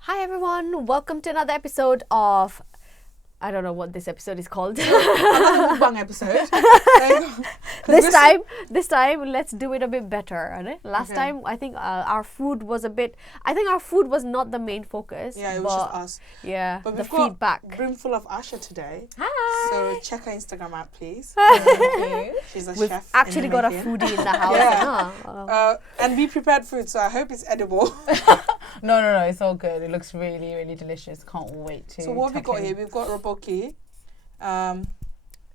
Hi everyone, welcome to another episode of, I don't know what this episode is called. Mukbang episode. This time, let's do it a bit better. Right? Last time, I think our food was not the main focus. Yeah, it was just us. Yeah, but the we've got feedback. Brimful of Asha today. Hi. So check her Instagram out, please. She's a We've chef. actually in got a making. foodie in the house. Yeah. And we prepared food, so I hope it's edible. No, it's all good. It looks really, really delicious. Can't wait to. So what have we got here? We've got raboki.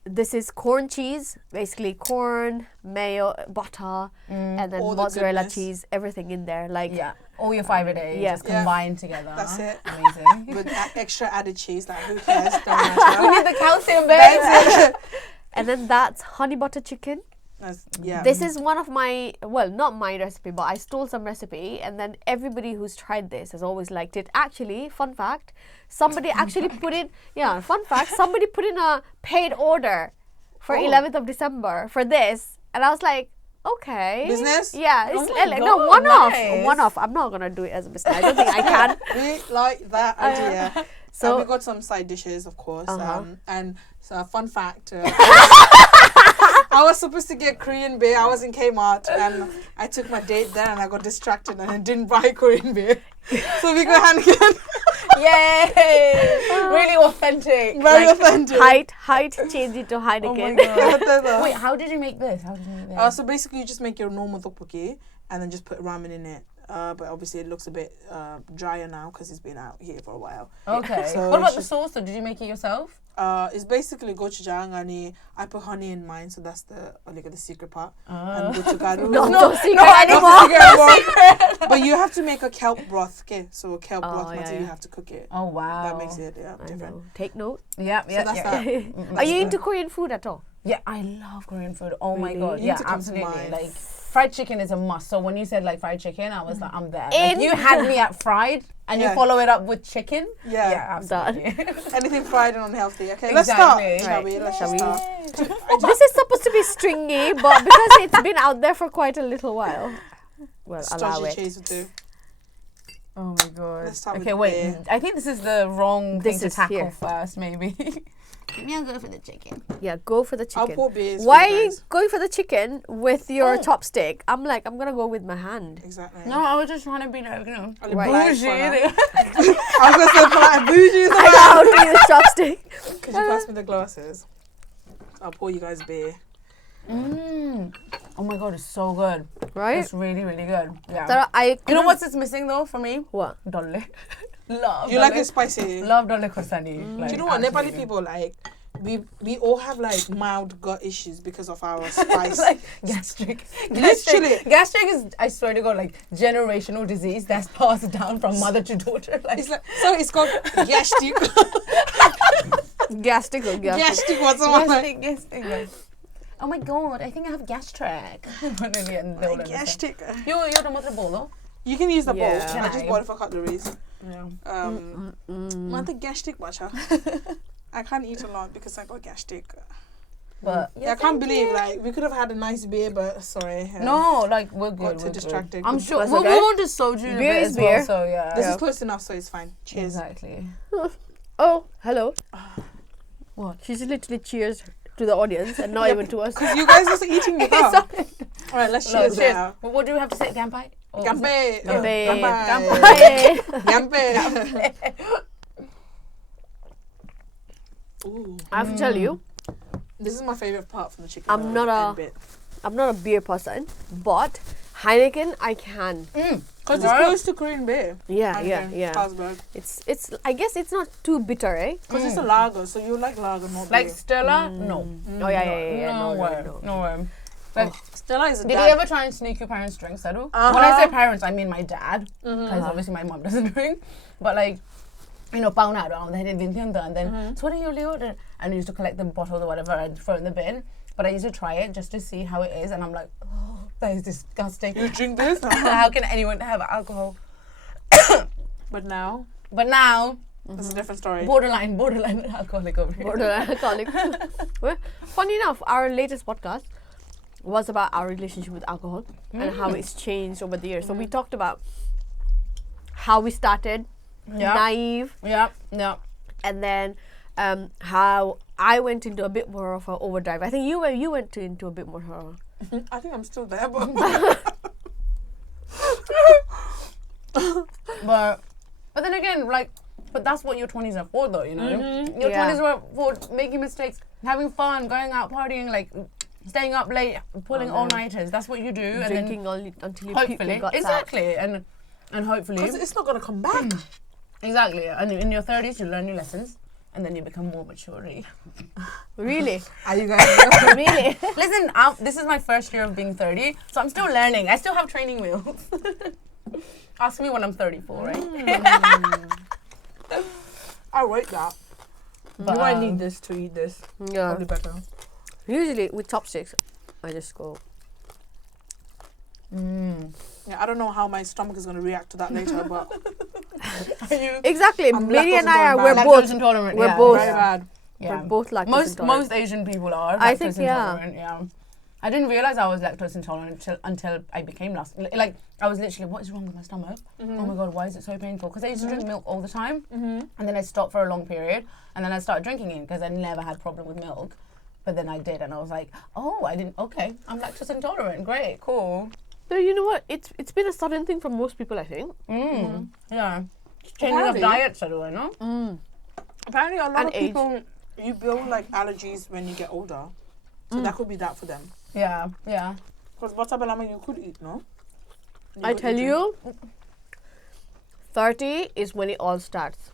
This is corn cheese, basically corn, mayo, butter, and then all the mozzarella goodness. cheese, everything in there. Like all your 5 a day just combined together. That's it. Amazing. With extra added cheese, like who cares? Don't matter. We need the calcium, babe. And then that's honey butter chicken. This is one of my, well, not my recipe, but I stole some recipe, and then everybody who's tried this has always liked it. Actually, fun fact, somebody actually put in a paid order for 11th of December for this, and I was like, okay. Business? Yeah, Oh it's my no, God, one nice. off. I'm not gonna do it as a business. I don't think I can. We like that idea. So we got some side dishes, of course. And so a fun fact. I was supposed to get Korean beer. I was in Kmart and I took my date there and I got distracted and I didn't buy Korean beer. So we got Heineken. Yay! Really authentic. Very authentic. height change it to Heineken. Oh my God. Wait, how did you make this? So basically you just make your normal tteokbokki and then just put ramen in it. But obviously it looks a bit drier now because it's been out here for a while. Okay. So what about the sauce? Though? Did you make it yourself? It's basically gochujang and I put honey in mine, so that's the secret part. And gochugaru. No secret anymore. But you have to make a kelp broth, okay? So kelp broth, you have to cook it. Oh wow. That makes it different. Take note. Yeah. So that's that. Are you into Korean food at all? Yeah, I love Korean food. Oh my Really? God. You Yeah, need to come to absolutely. mine. Like fried chicken is a must. So when you said like fried chicken, I was like, I'm there. Like, you had me at fried and you follow it up with chicken. Yeah. Absolutely. Anything fried and unhealthy. Okay, Exactly. let's start. Right. Shall we? Let's just start. This is supposed to be stringy, but because it's been out there for quite a little while, well, allow Stodgy it. cheese will do. Oh my God. Let's start with Okay, wait. beer. I think this is the wrong thing This to is tackle here. first, maybe. Maybe I'll go for the chicken. Yeah, go for the I'll chicken. pour beers. Why for are you guys. going for the chicken with your chopstick? I'm gonna go with my hand. Exactly. No, I was just trying to be like, you know, Only Right. black bougie. fella. I was going to say black bougie. I know how to use chopstick. Could you pass me the glasses? I'll pour you guys beer. Oh my God, it's so good. Right? It's really, really good. Yeah. So You know what's it's missing though for me? What? Dolle. Love. You like dolle. it spicy? Love dolle khosani. Do you know what? Nepali people like, we all have like mild gut issues because of our spice. Like gastric. Literally. Gastric is, I swear to God, like generational disease that's passed down from mother to daughter. Like, It's like, so it's called gastric. Gastric or gastric? Gastric what's on gastric. Oh my God, I think I have gastric. gastric. You're the mother bowl, though? You can use the bowl. Yeah. I just bought it for cutleries. Yeah. Mother gastric bacha. I can't eat a lot because I got gastric. But I can't believe like we could have had a nice beer, but sorry. no, like we're good. Got too We're distracted. good. I'm sure That's we'll okay. go on to soju in a Beer bit is as beer. well. So yeah. This is close enough, so it's fine. Cheers. Exactly. Oh, hello. What? She's literally cheers to the audience and not even to us. Because you guys are eating it up. Sorry. All right, let's No, cheers cheers. now. What do we have to say? Gampai? Or- Gampe. Gampe. Gampe. Hey. Gampe. Ooh. I have to tell you, This is my favorite part from the chicken. I'm not a- end bit. I'm not a beer person, but Heineken I can. Because it's close to Korean beer. Yeah, Heineken, yeah. Carlsberg. It's. I guess it's not too bitter, eh? Because it's a lager, so you like lager, not Like beer. Stella? No. Oh yeah. No way. No way. Like, Stella is a did you dad. ever try and sneak your parents' drinks, Sadu? When I say parents, I mean my dad. Because obviously my mom doesn't drink. But like, you know, pound out on and then, so what are you order? And I used to collect the bottles or whatever and throw in the bin. But I used to try it just to see how it is. And I'm like, oh, that is disgusting. You drink this? How can anyone have alcohol? But now, But now, it's a different story. borderline alcoholic over here. Borderline alcoholic. Well, funny enough, our latest podcast, was about our relationship with alcohol and how it's changed over the years. So we talked about how we started, naive, and then how I went into a bit more of an overdrive. I think you went into a bit more horror. I think I'm still there, but but then again, like, but that's what your 20s are for, though, you know. Your 20s were for making mistakes, having fun, going out partying, like staying up late, pulling all-nighters. That's what you do, Drinking and then until you hopefully, puke your guts exactly, and hopefully, because it's not gonna come back. Exactly, and in your 30s you learn your lessons, and then you become more mature. Really? Are you guys Really? Listen, this is my first year of being 30, so I'm still learning. I still have training wheels. Ask me when I'm 34, right? I rate that. But, Do I need this to eat this? Yeah. Probably better. Usually with chopsticks, I just go. Yeah, I don't know how my stomach is gonna react to that later, but Exactly. I'm Mary and lactose I are. We're intolerant. both. Lactose intolerant. We're yeah, both. very bad. Yeah. We're both lactose intolerant. Most Asian people are. I lactose think, intolerant, yeah. I didn't realize I was lactose intolerant until I became like I was literally, what is wrong with my stomach? Oh my god, why is it so painful? Because I used to drink milk all the time, and then I stopped for a long period, and then I started drinking it because I never had problem with milk, but then I did, and I was like, oh, okay, I'm lactose intolerant. Great, cool. But you know what? It's been a sudden thing for most people, I think. Yeah, changing of Apparently- diets, I don't know. Apparently, a lot And of age. people you build like allergies when you get older, so that could be that for them. Yeah. Because watermelon you could eat, no? I could tell eat it. you, 30 is when it all starts.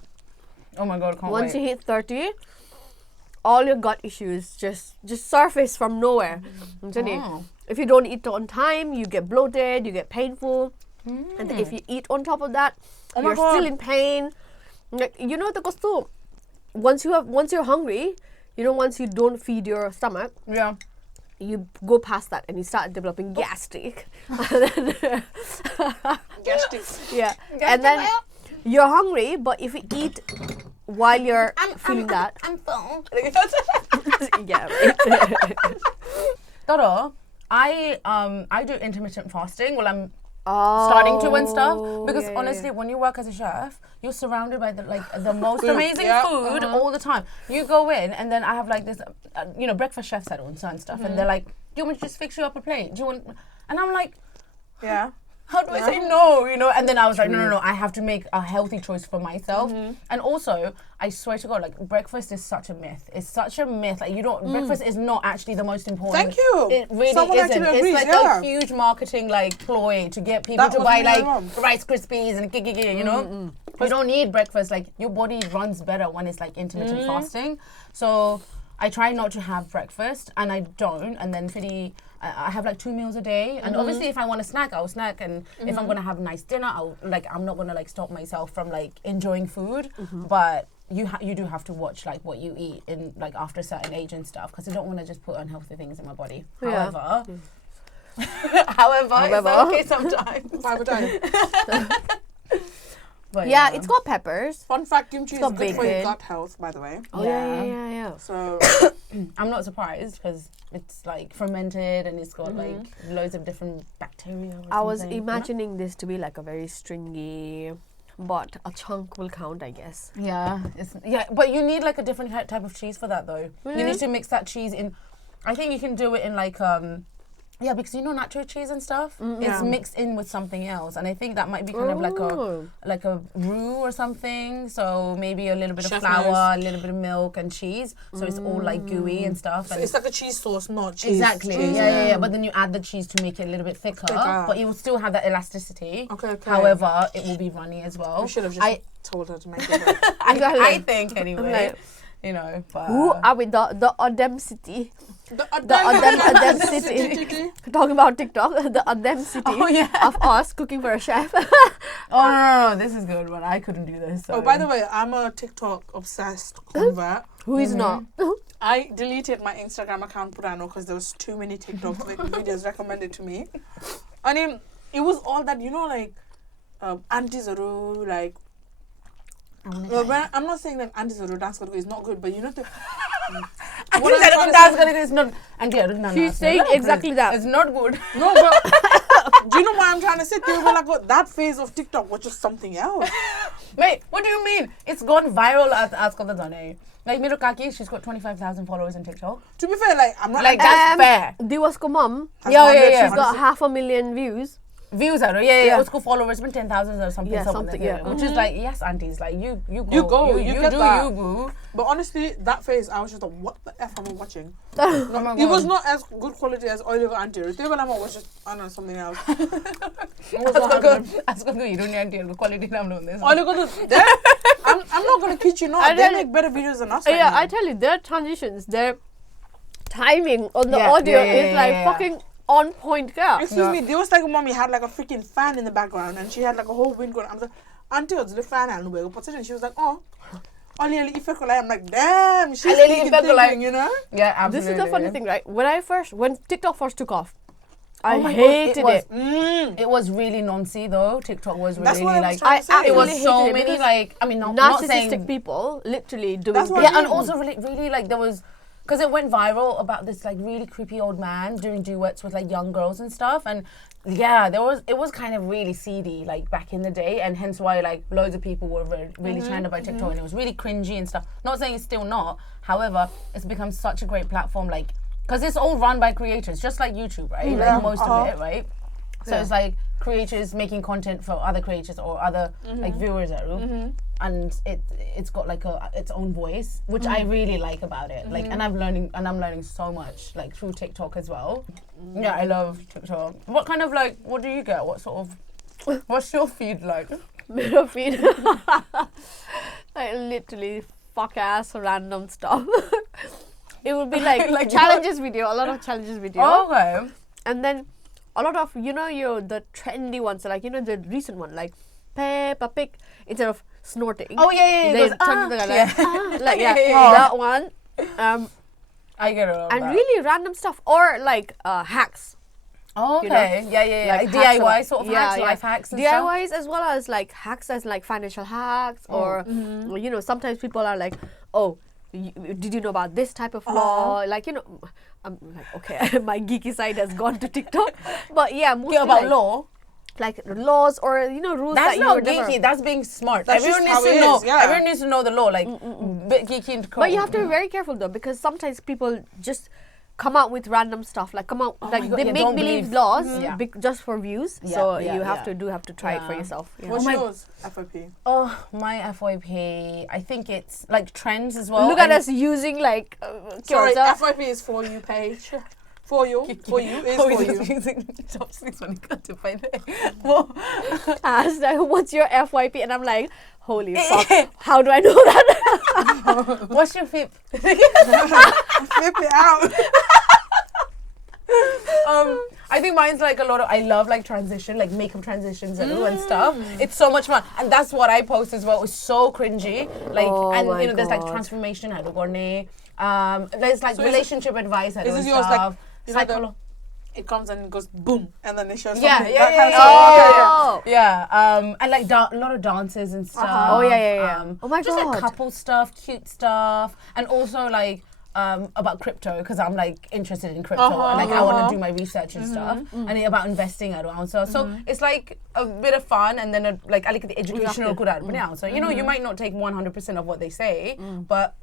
Oh my god, can't Once wait. you hit 30, all your gut issues just surface from nowhere. I'm telling you. Oh. If you don't eat on time, you get bloated, you get painful. And if you eat on top of that, Oh my you're God. still in pain. Like, you know the costo. Once you're hungry, you know, once you don't feed your stomach, Yeah. you go past that and you start developing gastric. Gastric. Yeah. And then you're hungry, but if you eat while you're feeling that, I'm full. yeah. Toro, I do intermittent fasting while I'm starting to and stuff, because yeah, honestly, when you work as a chef, you're surrounded by the most Food, amazing yeah, food all the time. You go in, and then I have like this, breakfast chefs at and stuff, and they're like, "Do you want me to just fix you up a plate? Do you want?" And I'm like, Yeah. how do I say no? And then I was like, no, I have to make a healthy choice for myself. And also, I swear to God, like, breakfast is such a myth. It's such a myth. Like, breakfast is not actually the most important. Thank you. It really Someone isn't. actually It's agrees, like yeah. a huge marketing, like, ploy to get people That to was buy, my like, mom. Rice Krispies and you know? You don't need breakfast. Like, your body runs better when it's, like, intermittent fasting. So I try not to have breakfast, and I don't. And then I have like 2 meals a day, and obviously if I want to snack, I'll snack, and if I'm gonna have a nice dinner, I'm not gonna like stop myself from like enjoying food. But you do have to watch like what you eat in like after a certain age and stuff, because I don't want to just put unhealthy things in my body. Yeah. However, it's okay sometimes. Five a day. But Yeah, it's got peppers. Fun fact, kimchi is got good for your bacon. gut health, by the way. Oh Yeah. yeah. So I'm not surprised, because it's like fermented and it's got like loads of different bacteria. Or I was something, you know? imagining this to be like a very stringy, but a chunk will count, I guess. Yeah, but you need like a different type of cheese for that though. You need to mix that cheese in. I think you can do it in like because nacho cheese and stuff. It's mixed in with something else, and I think that might be kind of like a roux or something. So maybe a little bit of Chef flour, a little bit of milk and cheese. So it's all like gooey and stuff. And it's like a cheese sauce, not cheese. exactly. Cheese. Yeah. But then you add the cheese to make it a little bit thicker, Thicker. but you will still have that elasticity. Okay. However, it will be runny as well. We should have just told her to make it. I think anyway. Like, But who are we? The Audacity. The Audacity. Talking about TikTok, the Audacity of us cooking for a chef. no, this is good, but I couldn't do this. So. Oh, by the way, I'm a TikTok obsessed convert. Who is not? I deleted my Instagram account, Purano, because there was too many TikTok videos recommended to me. And it was all that, like, aunties are like, I'm not saying that aunties are dance is not good, but you know the... what I'm trying to say, She's saying exactly that. It's not good. no, but do you know what I'm trying to say? They were like, what, that phase of TikTok was just something else. Wait, what do you mean? It's gone viral at Askal. Like Miro Kaki, she's got 25,000 followers on TikTok. To be fair, like I'm not Like that's fair. Diwasko mum. Yeah. She's got 500,000 views. Views are yeah. Usko followers been 10,000 or something. Yeah, something. Yeah. Which is like yes, aunties, like you You go, get do that. you boo. But honestly, that phase, I was just like, what the F am I watching? Oh my It was God. not as good quality as Oliver Auntie. Tebalama was just, I don't know, something else. Askal, you don't need to quality number on this. I'm not going to kid you not. They make better videos than us. Right now. I tell you, their transitions, their timing on the audio is like fucking on point. Yeah. Excuse me, there was like a mommy had like a freaking fan in the background and she had like a whole wind going. I was like, Auntie, what's the fan? And she was like, oh. I'm like, damn, she's thinking, you know? Yeah, absolutely. This is the funny thing, right? When TikTok first took off, I hated it. It was really noncy though. TikTok was really That's what I was like trying to say. it was hated so it many because like I mean not narcissistic saying people literally doing That's what yeah, I mean. and also really like there was because it went viral about this like really creepy old man doing duets with like young girls and stuff, and yeah, it was kind of really seedy like back in the day, and hence why like loads of people were really turned up by TikTok, and it was really cringy and stuff. Not saying it's still not, however, it's become such a great platform, like because it's all run by creators, just like YouTube, right? Yeah. Like most of it, right? So it's like creators making content for other creators or other like viewers, and it's got like its own voice, which I really like about it. Like, and I'm learning so much like through TikTok as well. Yeah, I love TikTok. What kind of like what do you get? What sort of what's your feed like? Mirror feed. Like literally fuck ass random stuff. It would be like challenges video, a lot of challenges video. Oh, okay. And then a lot of the trendy ones, like the recent one, like Peppa Pig, instead of snorting. Oh yeah. They Goes, turn to the Yeah. that one. I get it. And really random stuff, or like hacks. Oh, okay. Yeah. Like hacks DIY sort of hacks, life hacks and stuff. DIYs as well as like hacks as like financial hacks, or sometimes people are like, oh, did you know about this type of law? Like I'm like, okay, my geeky side has gone to TikTok, but yeah, mostly about law. Like laws or rules. That's that not you geeky. never... That's being smart. That's Everyone just needs how to it know. is, yeah. Everyone needs to know the law, like bit geeky and cool. But you have to be very careful though, because sometimes people just come out with random stuff, like come out like they make believe laws just for views. So you have to try it for yourself. Yeah. What's yours? FYP. Oh, my FYP. I think it's like trends as well. Look at us using like. Sorry, FYP is for you page. For you is for you. Using chopsticks when it got to find it. Asked what's your FYP, and I'm like, holy fuck, how do I know that? What's your FIP? Flip it out. I think mine's like a lot of, I love like transition, like makeup transitions and stuff. It's so much fun, and that's what I post as well. It's so cringy, like there's like transformation. There's like relationship advice. Is this yours stuff. like it comes and it goes boom, and then it shows something. And like a lot of dances and stuff. Oh my just god, like couple stuff, cute stuff, and also like about crypto, because I'm like interested in crypto and like I want to do my research and stuff, and about investing around. So it's like a bit of fun, and then I like the educational good at now. So you might not take 100% of what they say, but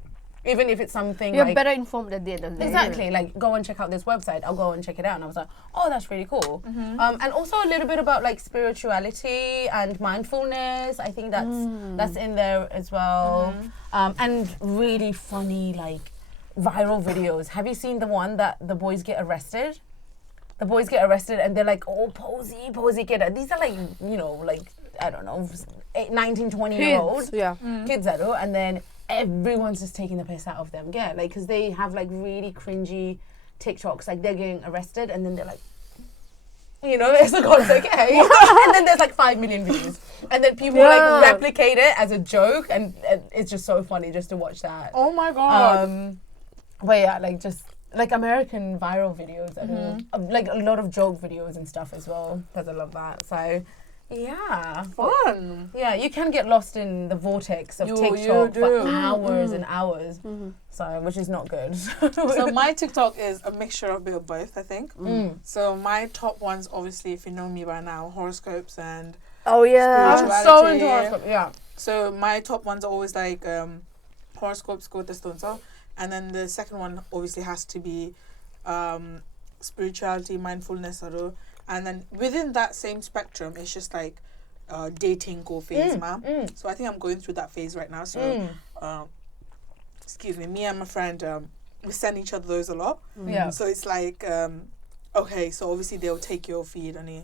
even if it's something you're like, better informed at the end of the day. Exactly, like go and check out this website. I'll go and check it out, and I was like, oh, that's really cool. And also a little bit about like spirituality and mindfulness. I think that's in there as well. And really funny like viral videos. Have you seen the one that the boys get arrested? The boys get arrested and they're like, oh, posy kid. These are like, like, I don't know, 19, 20-year-olds. Kids, and then everyone's just taking the piss out of them. Yeah, like, because they have like really cringy TikToks. Like, they're getting arrested and then they're like, it's like, okay. And then there's like 5 million views. And then people like replicate it as a joke, and it's just so funny just to watch that. Oh my god. But yeah, like just like American viral videos, like a lot of joke videos and stuff as well, because I love that. So Yeah. Fun. Yeah, you can get lost in the vortex of You TikTok do. for hours and hours. So, which is not good. So my TikTok is a mixture of a bit of both, I think. So my top ones, obviously, if you know me by now, horoscopes and Oh yeah. I'm so into horoscope. Yeah. So my top ones are always like horoscopes, quotas, tonso. And then the second one obviously has to be spirituality, mindfulness, and then within that same spectrum, it's just like dating go phase, So I think I'm going through that phase right now. So, excuse me and my friend, we send each other those a lot. Yeah. So it's like, okay, so obviously they'll take your feed and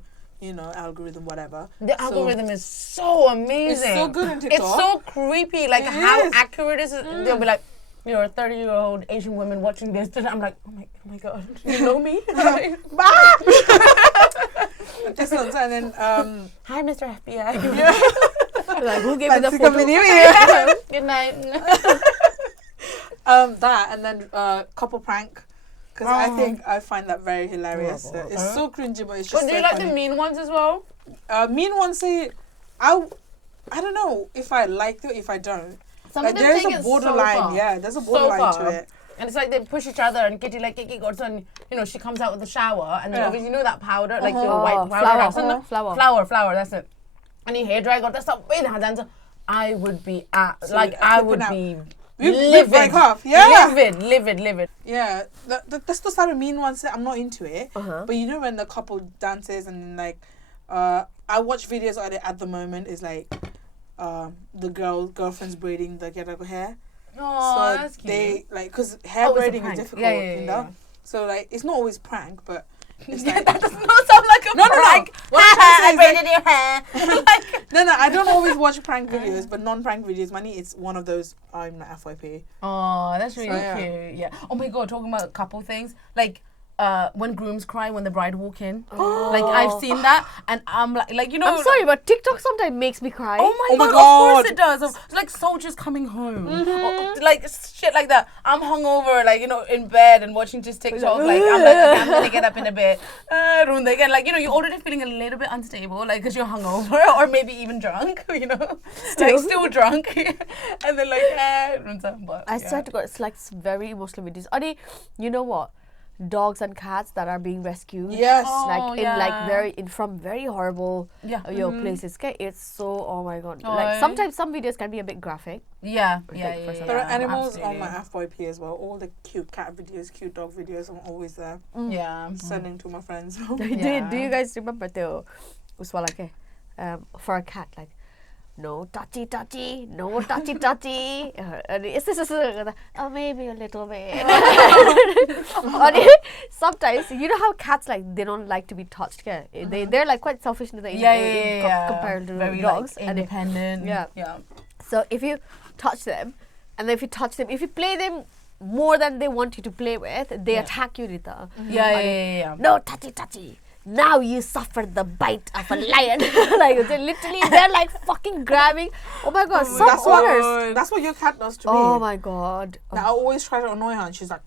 algorithm, whatever. The algorithm is so amazing. It's so good in TikTok. It's so creepy, like how accurate is it? They'll be like, a 30-year-old Asian woman watching this. And I'm like, oh my god, you know me? This one's and then hi, Mr. FBI. Like, who gave me the photo? Good night. That and then couple prank. Because I think I find that very hilarious. It's so cringy, but it's just But do you so like funny. the mean ones as well? Mean ones say, I don't know if I like it or if I don't. Some Like of them there's take a it borderline, so far. yeah. There's a borderline to it. And it's like they push each other and Kitty like Kiki goes and she comes out with the shower and then obviously that powder, like the white powder. Flour, that's it. And your hair dry got that stuff. I would be I would be livid. Livid. Yeah, that's the sort of mean ones that I'm not into it. But when the couple dances and like, I watch videos of it at the moment is like, the girlfriend's braiding the ghetto hair. Oh, so that's cute. they like because hair braiding is difficult, yeah. So like it's not always prank, but it's that does not sound like a prank. No. What I'm trying to say I is braided your hair. no, I don't always watch prank videos, but non-prank videos. Money, it's one of those. I'm not FYP. Oh, that's really cute. Yeah. Oh my god, talking about couple things like. When grooms cry when the bride walk in, like I've seen that, and I'm like I'm sorry, but TikTok sometimes makes me cry. Oh my god, of course it does. Like soldiers coming home, or, like shit like that. I'm hungover, like in bed and watching just TikTok. Like I'm gonna get up in a bit. Again, like you're already feeling a little bit unstable, like because you're hungover or maybe even drunk. Still drunk, and then like but, I swear to God, it's like very emotional videos. Adi, you know what? Dogs and cats that are being rescued. Yes. From very horrible places. Okay, it's so my god. Like sometimes some videos can be a bit graphic. Yeah. There are animals on my FYP as well. All the cute cat videos, cute dog videos. I'm always there. Yeah. Sending to my friends. Do you guys remember the uswala ke? For a cat, like no touchy, no touchy. Oh, maybe a little bit. Sometimes, you know how cats like they don't like to be touched. They're like quite selfish in compared to very dogs. Like, independent. Yeah. So if you touch them, and then if you play them more than they want you to play with, they attack you, Rita. Yeah. No touchy. Now you suffer the bite of a lion. Like they're like fucking grabbing. Oh my god, that's what your cat does to me. Oh my god. Now I always try to annoy her and she's like,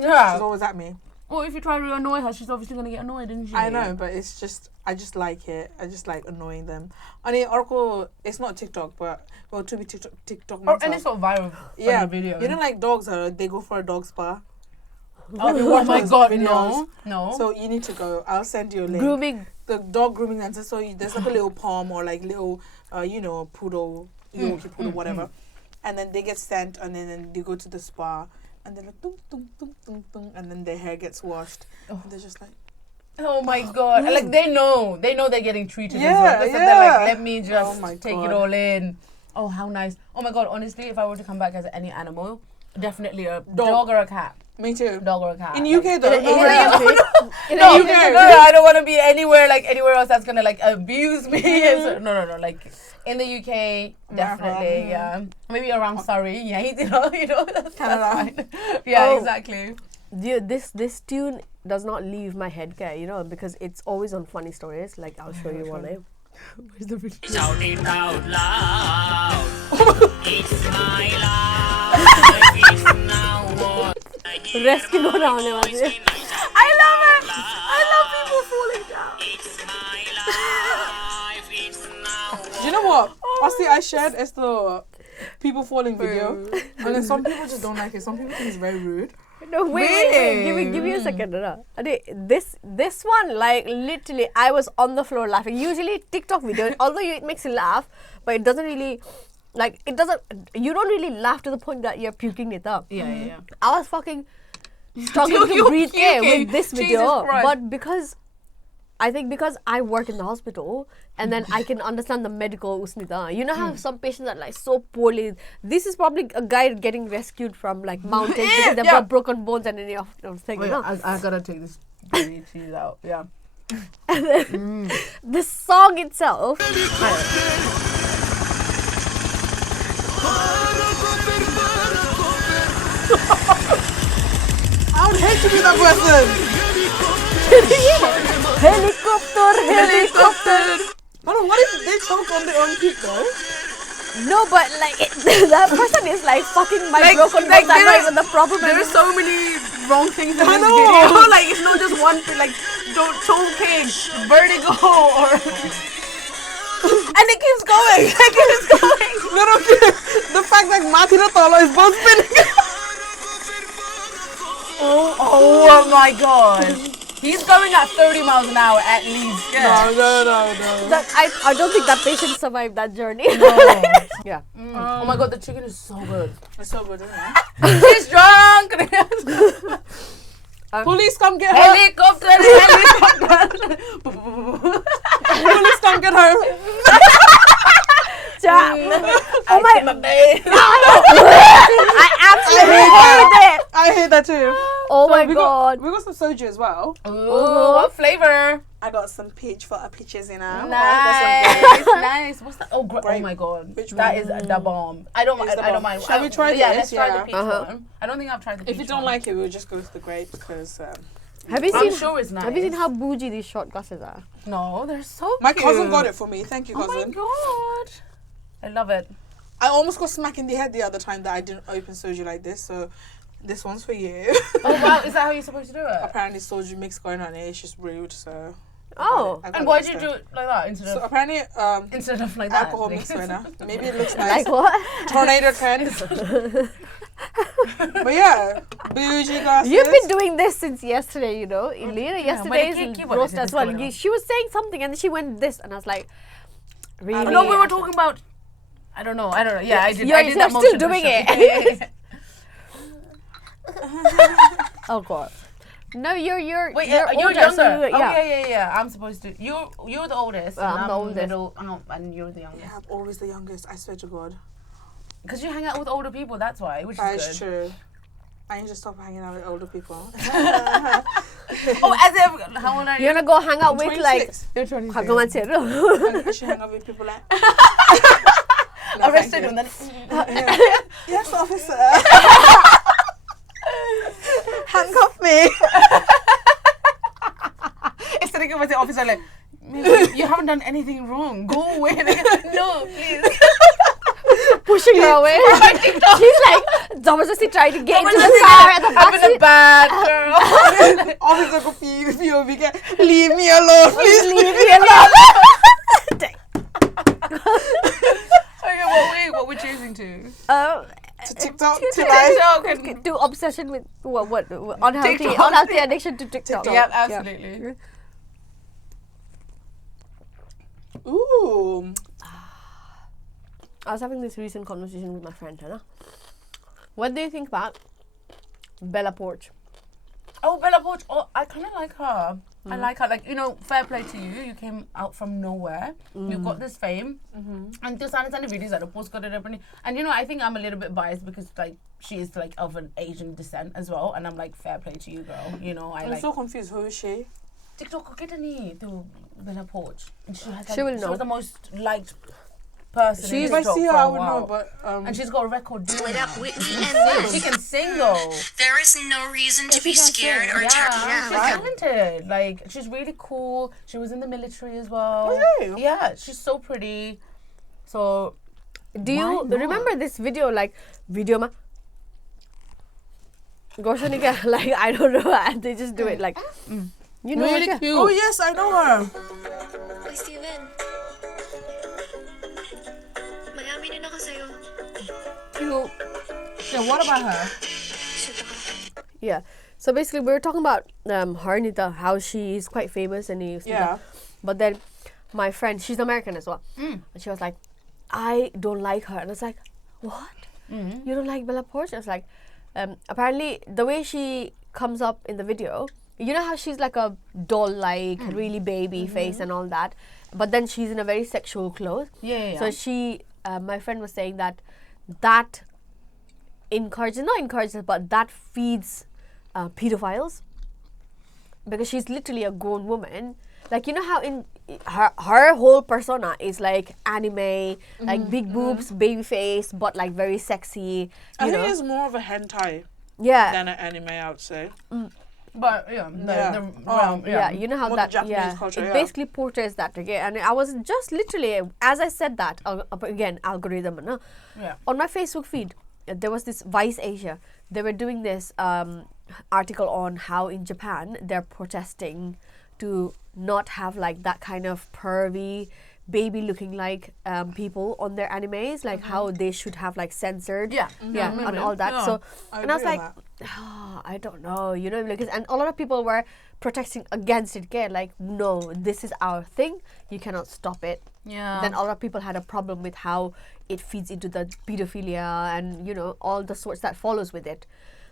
yeah. She's always at me. Well, if you try to annoy her, she's obviously gonna get annoyed, isn't she? I know, but it's just I just like it. I just like annoying them. I mean, Oracle, it's not TikTok, but to be TikTok or any sort of viral video. You know, like dogs they go for a dog spa. Oh my god, no. So you need to go. I'll send you a link. Grooming. The dog grooming and so there's like a little palm or like little poodle, Yorkie poodle, whatever. And then they get sent and then they go to the spa and they're like tung, tung, tung, tung, tung, and then their hair gets washed. And they're just like, oh my god. Like they know they're getting treated as well. So they're like, let me just take it all in. Oh, how nice. Oh my god, honestly, if I were to come back as any animal, definitely a dog or a cat. Me too. Dog or a cat. In UK though. No, I don't want to be anywhere else that's gonna like abuse me. No. Like in the UK, definitely, yeah. Maybe around Surrey, that's fine. Yeah, exactly. This tune does not leave my head, because it's always on funny stories. Like I'll show you one. Where's the video? Shout it out loud. It's my life. It's now what Rescue go down there. I love it. I love people falling down. it's my life. Honestly, I shared the people falling video, and then some people just don't like it. Some people think it's very rude. No, wait. Give me a second. No. This one, like literally, I was on the floor laughing. Usually TikTok video, although it makes you laugh, but it doesn't really, like it doesn't. You don't really laugh to the point that you're puking it up. Yeah. I was fucking struggling to breathe air with this video, but because I work in the hospital and then I can understand the medical usnita. You know how some patients are like so poorly. This is probably a guy getting rescued from like mountains because they've got broken bones and any of those things. Wait, I gotta take this cheese out. Yeah. And then the song itself. I would hate to be that person. Helicopter. Hold on, what if they choke on their own peak though? No, but like that person is like fucking my Like, broken like, bones are not even the problem. There are so many wrong things in this video. Like it's not just one thing. Like don't choking, vertigo, or and it keeps going. It keeps going. No, the fact that Matira Tolo is both spinning. Oh my god. He's going at 30 miles an hour at least. Yeah. No. That, I don't think that patient survived that journey. No. Yeah. Oh my god, the chicken is so good. It's so good, isn't it? She's drunk. Police come get her. Helicopter. Police come get her. Oh my babe. I absolutely hate it. I hate that too. Oh my we god. We got some soju as well. Ooh, what flavor? I got some peach for our peaches, you know. Nice, nice. What's that? Oh, oh my god, Which that one? is the bomb. I don't mind. Shall we try Yeah, this? let's try the peach one. I don't think I've tried the peach If you don't one. like it, we'll just go to the grape because Have you I'm seen? sure it's nice. Have you seen how bougie these short glasses are? No, they're so my cute. cousin got it for me. Thank you, Oh cousin. my god, I love it. I almost got smacked in the head the other time that I didn't open soju like this. So this one's for you. Oh wow, is that how you're supposed to do it? Apparently, soju mix going on it. It's just rude. So. Oh. I got And it why did you instead. do it like that instead So of apparently, like that? alcohol Like- mix right now. Maybe it looks nice. Like what? Tornado trend. But yeah, bougie glasses. You've been doing this since yesterday, you know. Lena, When yesterday's the keyboard roast is as well. coming on. She was saying something and then she went this, and I was like, really? No, we were talking about. I don't know. Yeah, I did. You're- I did you're that still motion doing for sure. Oh god. No, you're Wait, you're you're older, younger. so Yeah. I'm supposed to. You're the oldest. I'm and the oldest. Middle, and you're the Yeah, youngest. I'm always the youngest. I swear to God. Because you hang out with older people. That's why, which That is is good. true. I need to stop hanging out with older people. Oh, as if how old are you? You're gonna go hang out with like 26. You're 26. Hagaman Seru. I should hang out with people like. Arrested and then. Yes, officer. Handcuff me. Instead of going to the officer like, you haven't done anything wrong. Go away. No, please. Pushing her away. She's like Zabardasti trying to get into the car at the I've been a back bad girl. Officer ko POV ka. Leave me alone, please. Leave me alone. Okay, what we're choosing to? To TikTok, to TikTok and Do obsession with what unhealthy TikTok. unhealthy addiction to TikTok. yeah, absolutely. Ooh. I was having this recent conversation with my friend, Hannah. What do you think about Bella Porch? Oh, Bella Porch. Oh, I kind of like her. I like her. Like, you know, fair play to you. You came out from nowhere. You got this fame. And just understand the videos that the post got it up. And, you know, I think I'm a little bit biased because, like, she is, like, of an Asian descent as well. And I'm like, fair play to you, girl. You know, I'm like... so confused. Who is she? TikTok, get any to Bella Porch. And she has, like, She will know. was the most liked person If in I TikTok see her, for I a would while. know, but And she's got a record deal. Split up Whitney and She Liz. can sing though. There is no reason to be scared or Yeah, terrified. she's talented. Like, she's really cool. She was in the military as well. Really? Yeah, she's so pretty. So, Do you Why not? remember this video? Like video ma? Goshanika, like I don't know, and they just do it like you know really what? cute. Oh yes, I know her. Hi, Steven. to. Yeah, what about her? Yeah. So basically, we were talking about her, Nita, how she's quite famous and Yeah. But then my friend, she's American as well. And she was like, I don't like her. And I was like, what? You don't like Bella Poarch? I was like, apparently the way she comes up in the video, you know how she's like a doll-like, really baby face and all that, but then she's in a very sexual clothes. Yeah. So she, my friend was saying that encourages, but that feeds pedophiles, because she's literally a grown woman. Like, you know how in her whole persona is like anime, like big boobs, baby face, but like very sexy. I think it's more of a hentai Yeah. than an anime, I would say. But yeah, Yeah, you know how More that, the Japanese culture, it yeah. basically portrays that again. And I was just literally, as I said that, again, algorithm, no? Yeah. On my Facebook feed, there was this Vice Asia. They were doing this article on how in Japan they're protesting to not have like that kind of pervy, baby looking like people on their animes, like how they should have like censored. Yeah. And all that. Yeah. So, I and I was agree like, on I don't know, you know, because, and a lot of people were protesting against it again, like, no, this is our thing, you cannot stop it. Yeah. Then a lot of people had a problem with how it feeds into the pedophilia and, you know, all the sorts that follows with it.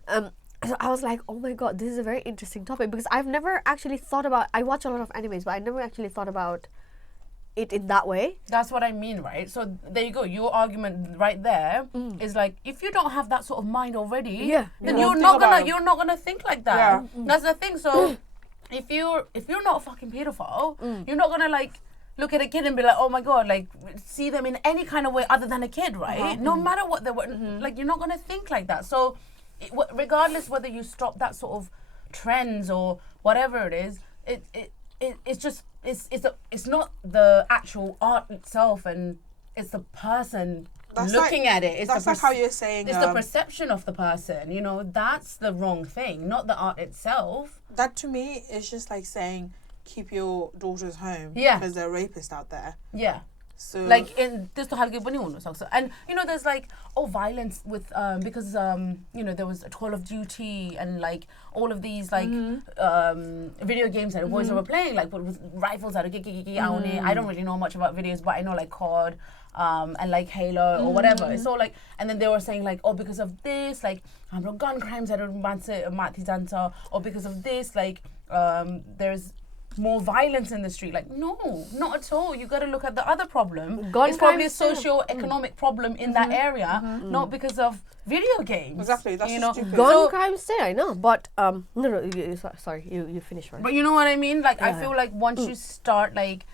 So I was like, oh my god, this is a very interesting topic, because I've never actually thought about, I watch a lot of animes, but I never actually thought about it in that way. That's what I mean, right? So there you go. Your argument right there is like, if you don't have that sort of mind already, then You you're won't not think gonna about it. you're not gonna think like that. Yeah. That's the thing. So if you're not a fucking pedophile, you're not gonna like look at a kid and be like, oh my god, like see them in any kind of way other than a kid, right? No matter what they were, like you're not gonna think like that. So regardless whether you stop that sort of trends or whatever it is, it's just it's not the actual art itself, and it's the person looking at it. It's that's like how you're saying. It's the perception of the person. You know, that's the wrong thing, not the art itself. That to me is just like saying, keep your daughters home. Yeah. Because there are rapists out there. Yeah. So Like in this to halge bani uno so, and you know there's like violence with because you know there was a Call of Duty and like all of these like video games that the boys were playing like with rifles that are I don't really know much about videos, but I know like COD and like Halo or whatever. It's all like, and then they were saying like, oh, because of this like gun crimes that are or because of this like there's more violence in the street. Like, no, not at all. You got to look at the other problem. It's probably a socio-economic problem in that area, not because of video games. Exactly, that's just stupid. Gun crimes there, I know, but no, sorry, you finish first. But you know what I mean? Like, I feel like once you start like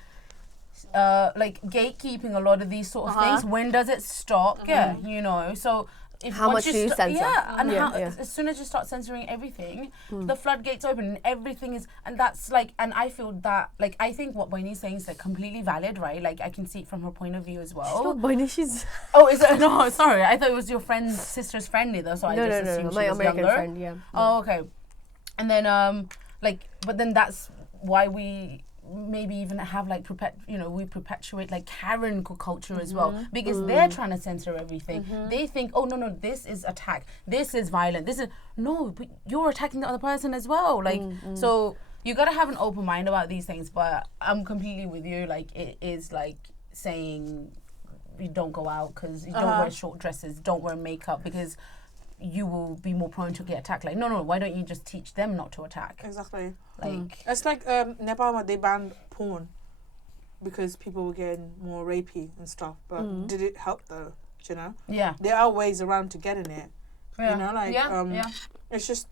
gatekeeping a lot of these sort of things, when does it stop? Yeah, you know. So how much do you censor? Yeah, and as soon as you start censoring everything, the floodgates open and everything is, and that's like, and I feel that, like, I think what Boini's saying is like completely valid, right? Like, I can see it from her point of view as well. She's not Boini, she's... Oh, is it? No, sorry. I thought it was your friend's sister's friend either, so I just assumed my she was American younger. friend, yeah. Oh, okay. And then, but then that's why we maybe even have like we perpetuate like Karen culture as well, because they're trying to censor everything. They think, oh no, this is attack, this is violent, this is no, but you're attacking the other person as well. Like so you gotta have an open mind about these things. But I'm completely with you. Like it is like saying you don't go out because you don't wear short dresses, don't wear makeup because you will be more prone to get attacked. Like, no, why don't you just teach them not to attack? Exactly. Like it's like Nepal, they banned porn because people were getting more rapey and stuff. But did it help though? Do you know? Yeah. There are ways around to getting it. Yeah. You know, like it's just,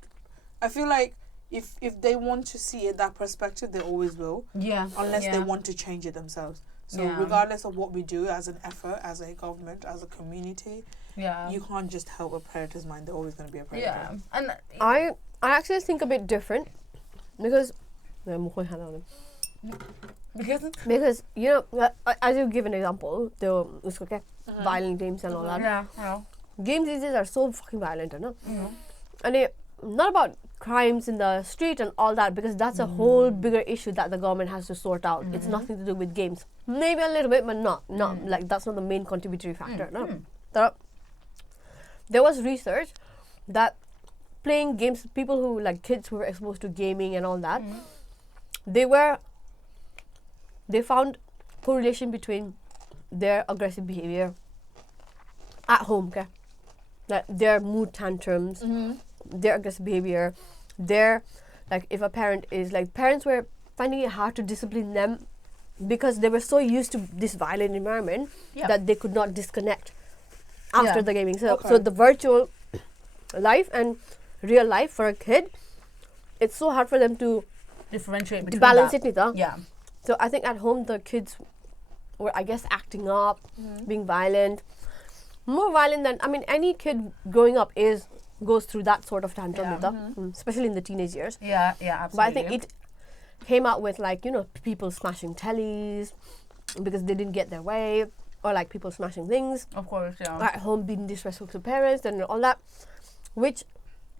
I feel like if they want to see it that perspective, they always will. Yeah. Unless they want to change it themselves. So regardless of what we do as an effort, as a government, as a community, you can't just help a predator's mind. They're always going to be a predator. Yeah. And I actually think a bit different because you know, as you give an example, the violent games and all that. Yeah. Games these days are so fucking violent, you know? And it not about crimes in the street and all that, because that's a whole bigger issue that the government has to sort out. It's nothing to do with games. Maybe a little bit, but not like that's not the main contributory factor. No. So there was research that playing games, people who like kids who were exposed to gaming and all that, they found correlation between their aggressive behavior at home, okay? Like their mood tantrums, their aggressive behavior, their like if a parent is like parents were finding it hard to discipline them because they were so used to this violent environment that they could not disconnect after the gaming. So the virtual life and real life for a kid, it's so hard for them to differentiate between balance that. it, Nita. Yeah. So I think at home the kids were, I guess, acting up, being violent, more violent than any kid growing up goes through that sort of tantrum, Nita, especially in the teenage years. Yeah, absolutely. But I think it came out with like people smashing tellies because they didn't get their way, or like people smashing things. Of course, yeah. At home being disrespectful to parents and all that, which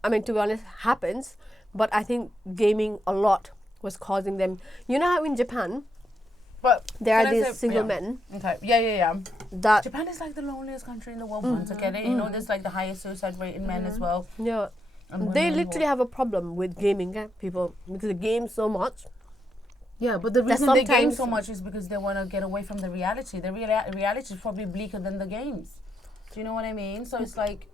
to be honest happens. But I think gaming a lot was causing them. You know how in Japan, but there are these single men. Okay. Yeah. That Japan is like the loneliest country in the world. Once again, there's like the highest suicide rate in men as well. Yeah, they literally have a problem with gaming, people, because they game so much. Yeah, but the reason they game so much is because they want to get away from the reality. The reality is probably bleaker than the games. Do you know what I mean? So it's like,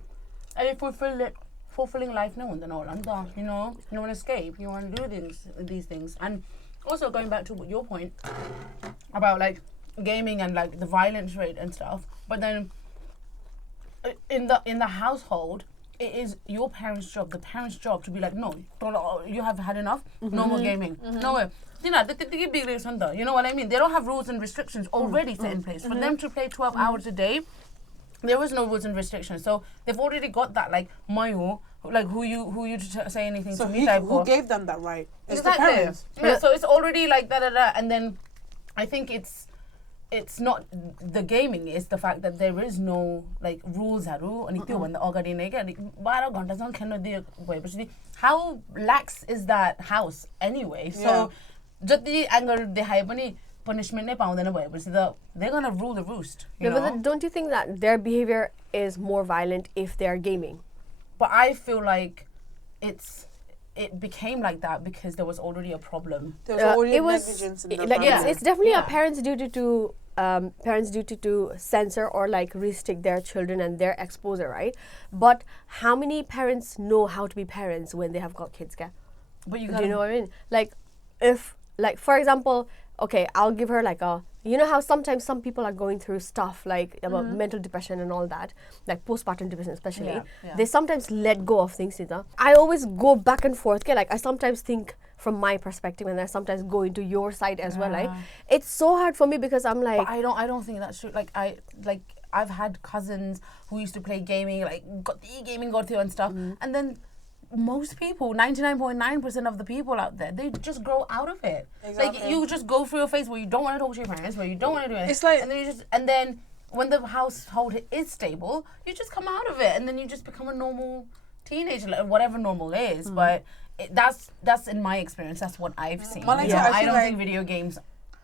and fulfilling life no one then all you want to escape, you want to do these things. And also going back to your point about like gaming and like the violence rate and stuff, but then in the household it is your parents' job, the parents' job to be like, no, you have had enough, no more gaming, no way. You know what I mean? They don't have rules and restrictions already set in place. For them to play 12 hours a day, there was no rules and restrictions. So they've already got that, like, mayo, like who you to say anything so to me type who gave them that right? It's exactly. the parents. Yeah, so it's already like da. And then I think it's not the gaming, it's the fact that there is no like rules how lax is that house anyway? So jati anger de punishment they're gonna rule the roost. But then don't you think that their behavior is more violent if they're gaming? But I feel like it became like that because there was already a problem. There was already negligence in the family. It's definitely a parent's duty to censor or like restrict their children and their exposure, right? But how many parents know how to be parents when they have got kids? But do you know what I mean? Like if for example, okay, I'll give her like you know how sometimes some people are going through stuff like about mental depression and all that, like postpartum depression especially. They sometimes let go of things, Nita. I always go back and forth. Okay, like I sometimes think from my perspective and I sometimes go into your side as well. Like it's so hard for me because I'm like, but I don't think that's true. I've had cousins who used to play gaming, like got the gaming got through and stuff, and then most people, 99.9% of the people out there, they just grow out of it. Exactly. Like you just go through a phase where you don't want to talk to your parents, where you don't want to do anything. It's like, and then when the household is stable, you just come out of it, and then you just become a normal teenager, like whatever normal is. But that's in my experience. That's what I've seen. I don't think video games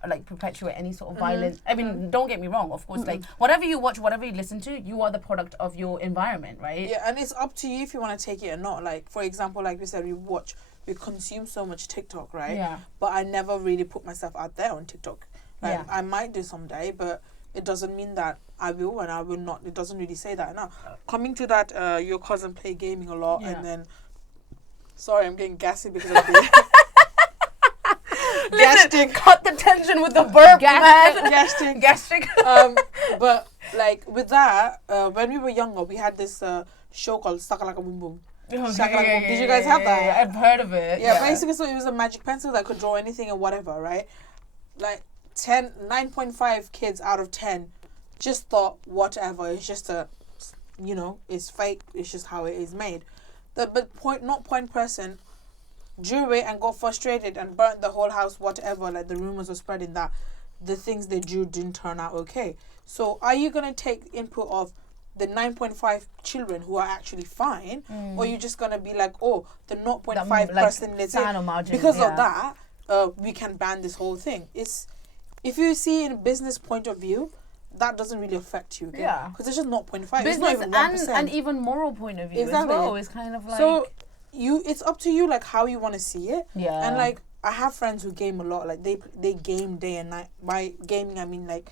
like perpetuate any sort of violence. I mean, don't get me wrong, of course, like whatever you watch, whatever you listen to, you are the product of your environment, right? Yeah, and it's up to you if you want to take it or not. Like, for example, like we said, we consume so much TikTok, right? Yeah. But I never really put myself out there on TikTok. Like, I might do someday, but it doesn't mean that I will and I will not. It doesn't really say that. Now, coming to that, your cousin play gaming a lot, and then, sorry, I'm getting gassy because of the... Listen, cut the tension with the burp, man. Gastric. But like with that, when we were younger, we had this show called Shakalaka Boom Boom. Did you guys have that? Yeah, I've heard of it. Yeah, basically, so it was a magic pencil that could draw anything and whatever, right? Like 9.5 kids out of 10 just thought whatever. It's just it's fake. It's just how it is made. But point person drew it and got frustrated and burnt the whole house, whatever. Like the rumors were spreading that the things they drew didn't turn out okay. So are you gonna take input of the 9.5 children who are actually fine, or are you just gonna be like, oh, the 0.5 person, let's say, because of that, we can ban this whole thing? It's, if you see in a business point of view, that doesn't really affect you. Okay? Yeah. Because it's just 0.5. It's not Business even 1%. and even moral point of view Exactly. as well. It's kind of like So it's up to you, like how you want to see it. Yeah. And like I have friends who game a lot. Like they game day and night. By gaming, I mean like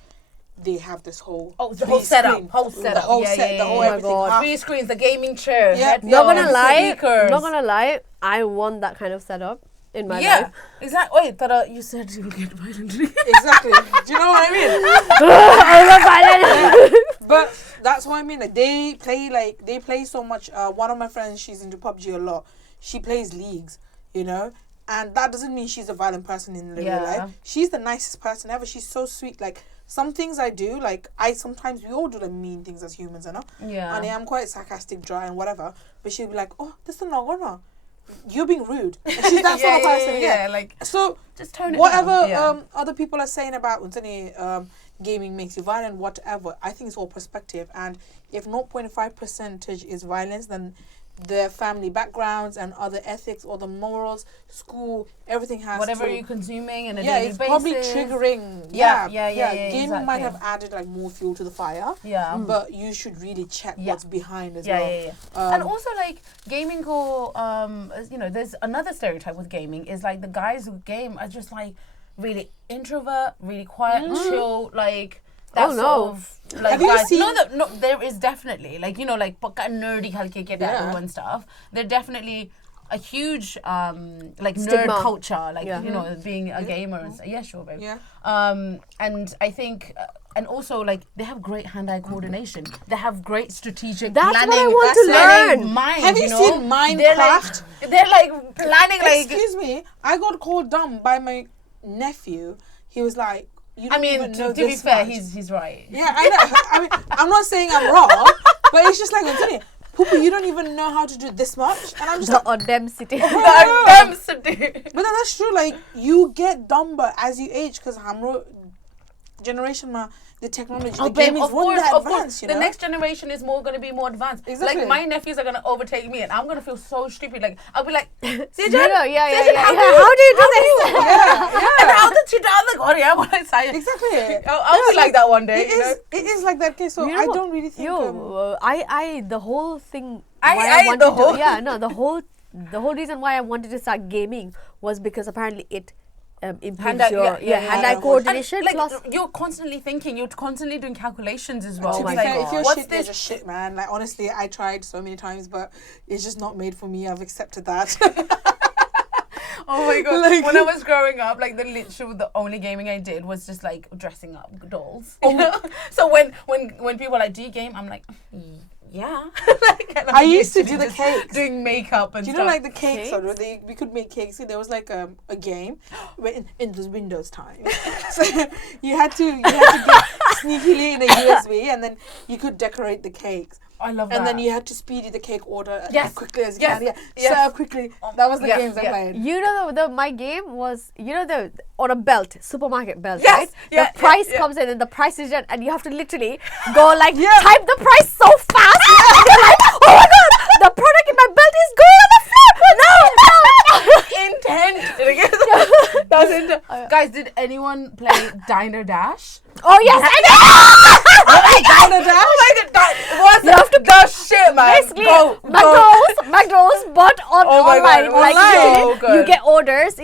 they have this whole the whole setup, the whole set, the whole Oh my everything. God. 3 screens, the gaming chair, Yeah. headphones, Not gonna speakers. lie, I want that kind of setup in my Yeah, life. exactly. Wait, Tara, you said you get violently. Exactly. Do you know what I mean? But that's what I mean. Like they play so much. One of my friends, she's into PUBG a lot. She plays leagues, you know, and that doesn't mean she's a violent person in real life. She's the nicest person ever. She's so sweet. Like some things I do, like we all do like mean things as humans, you know. Yeah. And I'm quite sarcastic, dry, and whatever. But she'll be like, "Oh, this is not gonna. You're being rude." And she's that sort of person. Yeah, like So just tone it whatever down. other people are saying about gaming makes you violent, whatever, I think it's all perspective. And if 0.5% is violence, then their family backgrounds and other ethics or the morals, school, everything has whatever to, you're consuming and it's probably triggering. Yeah, Gaming might exactly. have added like more fuel to the fire. Yeah. But you should really check what's behind as well. Yeah. And also like gaming there's another stereotype with gaming is like the guys who game are just like really introvert, really quiet, chill, like that sort of like have you guys. seen? No, there is definitely like like nerdy halke ke and stuff. They're definitely a huge like Stigma. nerd culture, like Yeah. being a gamer. And yeah, sure, babe. Yeah. And I think. And also, like, they have great hand-eye coordination. They have great strategic That's planning. what I want to planning learn. Mind, Have you seen Minecraft? They're like planning, like. Excuse me, I got called dumb by my nephew. He was like, "You don't even know to be this fair, much." he's right. Yeah, I know. I mean, I'm not saying I'm wrong, but it's just like, I'm telling you, Poopa, you don't even know how to do this much. And I'm just The like, audacity. but then that's true. Like, you get dumber as you age because Hamro generation, the technology, the gaming is that advanced, you know? The next generation is going to be more advanced. Exactly. Like, my nephews are going to overtake me and I'm going to feel so stupid. Like, I'll be like, Yeah. how do you do this? And how did you do like, oh yeah, what I say? Exactly. I'll be like that one day. It is like that case. So You know I what? don't really think. The whole thing. The whole reason why I wanted to start gaming was because apparently it improves hand-eye coordination. And, like, plus, you're constantly thinking, you're constantly doing calculations as well. To be my fair, God. if you're What's shit, you're this? just shit, man. Like, honestly, I tried so many times, but it's just not made for me. I've accepted that. Oh my God. Like- when I was growing up, like the only gaming I did was just like dressing up dolls. You know? So when people are like, do you game? I'm like, yeah. Like, I used to do the just cakes. doing makeup and Do you stuff. know, like the cakes? We could make cakes. There was like a game in the Windows time. So you had to get sneakily in a USB, and then you could decorate the cakes. I love that. And then you had to speedy the cake order Yes. as quickly as you Yes. can. Yeah, Yes. serve quickly. That was the Yeah. games I Yeah. played. you know, my game was, on a belt, supermarket belt, Yes. right? Yeah, The price yeah. comes in and the price is done, and you have to literally go like Yeah. type the price so fast. You're like, oh my God, the product in my belt is going on the floor. No. Intent. That was intent. Guys, did anyone play Diner Dash? Oh yes, I know. Diner Dash? Oh my God, that was You have to the shit, man. Basically, Go. McDonald's, but Oh my God, online. it was Like so literally, good. you get orders.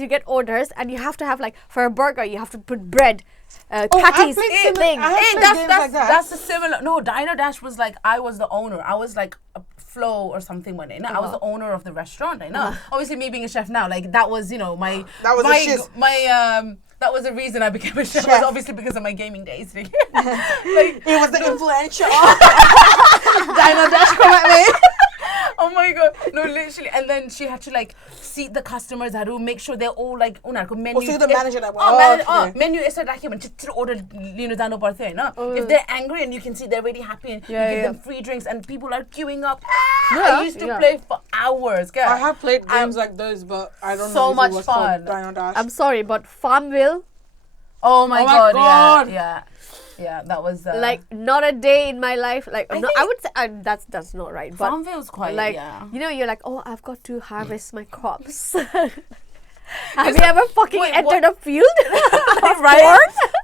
You get orders, and you have to have like for a burger, you have to put bread, patties, played similar- thing. I have played games like that. That's a similar. No, Diner Dash was like I was the owner. I was like a Flo or something one day. No, I was the owner of the restaurant. I know. Obviously, me being a chef now, like that was my That was a shiz. that was the reason I became a chef. Chef. Was obviously because of my gaming days. Like, It was the influential. Dino Dash, come at me. oh my God, no, literally. And then she had to like seat the customers. Had to make sure they're all like menu. so you're the manager that okay. Menu is just order dano parthe na. If they're angry and you can see they're really happy and you give them free drinks and people are queuing up. I used to play for hours. I have played games like those, but I don't So know if much it was fun. called Dino Dash. I'm sorry, but Farmville, Oh my God. God. Yeah, that was like not a day in my life. Like I no, think I would say that's not right. But Farmville's quite like you're like, oh, I've got to harvest my crops. Have you ever fucking Wait, entered a field? right?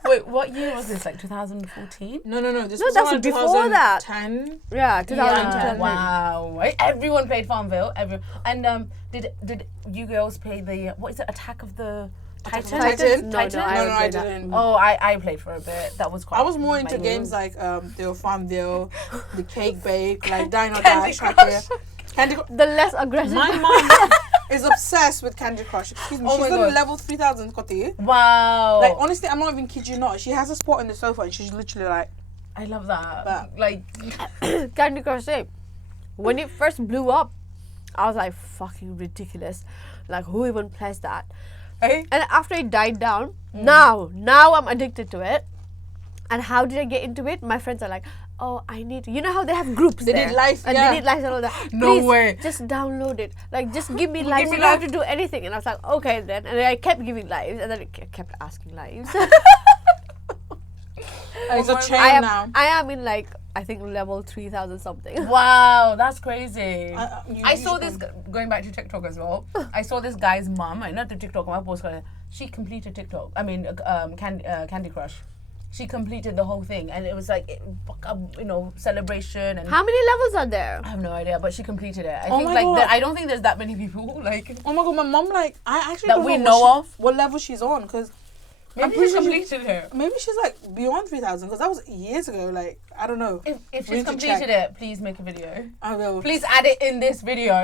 Wait, what year was this? Like 2014? No. This No, was that's around before that. 2010. Yeah, 2010. Wow. Everyone played Farmville. And did you girls play the what is it? Attack of the Titans? Titan? No, I didn't. didn't. Oh, I played for a bit. That was quite. I was more into my games move. like the Farmville, the Cake Bake, like Dino Candy Dash, like Crush. Candy Crush. The less aggressive. My mom is obsessed with Candy Crush. Excuse me, Oh she's my on God. level 3000, Koti. Wow. Like honestly, I'm not even kidding you not. She has a spot in the sofa and she's literally like, I love that. But- Like, Candy Crush Safe. When it first blew up, I was like, fucking ridiculous. Like, who even plays that? hey. And after it died down, now I'm addicted to it. And how did I get into it? My friends are like, oh, I need to. You know how they have groups They there? need life, And yeah. they need life and all that. No Please, way. Just download it. Like, just give me lives. me You don't have life. to do anything. And I was like, okay then. And then I kept giving lives. And then it kept asking lives. and it's a chain I now. am in like, I think level 3000 something. Wow, that's crazy. You I should saw go. this going back to TikTok as well. I saw this guy's mum. I not the TikTok. My post. She completed TikTok. I mean, Candy Crush. She completed the whole thing, and it was like, celebration and. How many levels are there? I have no idea, but she completed it. I Oh think my like God. I don't think there's that many people like Oh my god, my mom like I actually that don't we know know what of. what level she's on because I'm Maybe pretty she sure completed it. maybe she's like beyond 3000 because that was years ago. Like I don't know. If We she's need to completed check. it, please make a video. I will. Please add it in this video.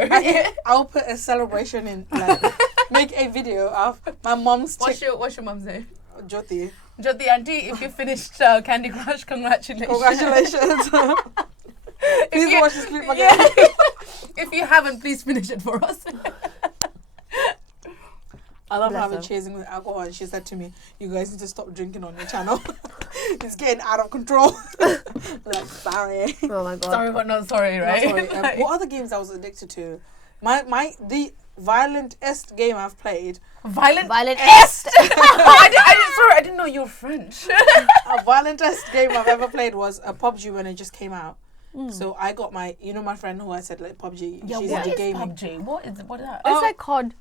I'll put a celebration in. Like, make a video of my mom's What's your mum's name? Jyoti. Jyoti auntie, if you finished Candy Crush, congratulations. Congratulations. Please you- watch this clip again. Yeah. If you haven't, please finish it for us. I love Bless having her. chasing with alcohol, and she said to me, "You guys need to stop drinking on your channel. It's getting out of control." Like, sorry. Oh my god. Sorry, but not sorry, No, right? sorry. What other games I was addicted to? The violentest game I've played. Violent. Est. I didn't know you were French. A violentest game I've ever played was a PUBG when it just came out. So I got my friend who I said like PUBG. Yeah, she's what into is gaming. PUBG? What is that? It's like COD.